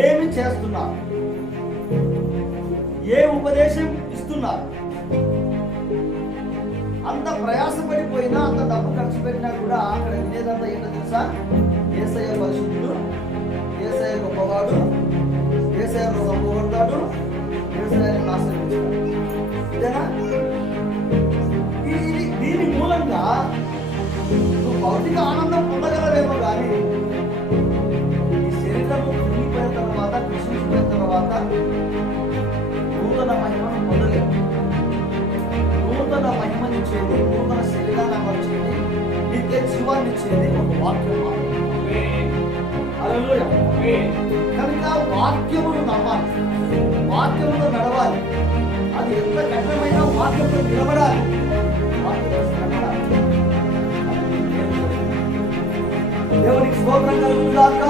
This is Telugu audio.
ఏమి చేస్తున్నారు? ఏ ఉపదేశం ఇస్తున్నారు? అంత ప్రయాసపడిపోయినా అంత డబ్బు ఖర్చు పెట్టినా కూడా అక్కడ వినేదంతా ఏంటో తెలుసా? ఏసయ్య పరిశుద్ధుడు ఏసయ్య గొప్పవాడు ఏసయ్య గొప్పవాడు ఏసయ్యని ఆశ్రయించాడు ఇదేనా? దీని మూలంగా భౌతిక ఆనందం మహిమనిచ్చేది నూతన శరీరాన్ని అమర్చేది నిత్య జీవాన్ని ఇచ్చేది ఒక వాక్యం కనుక వాక్యమును నమ్మాలి. వాక్యములో నడవాలి. అది ఎంత కఠినమైన వాక్యంలో నిలబడాలి. దేవునికి స్తోత్రం కలుగుతుందాక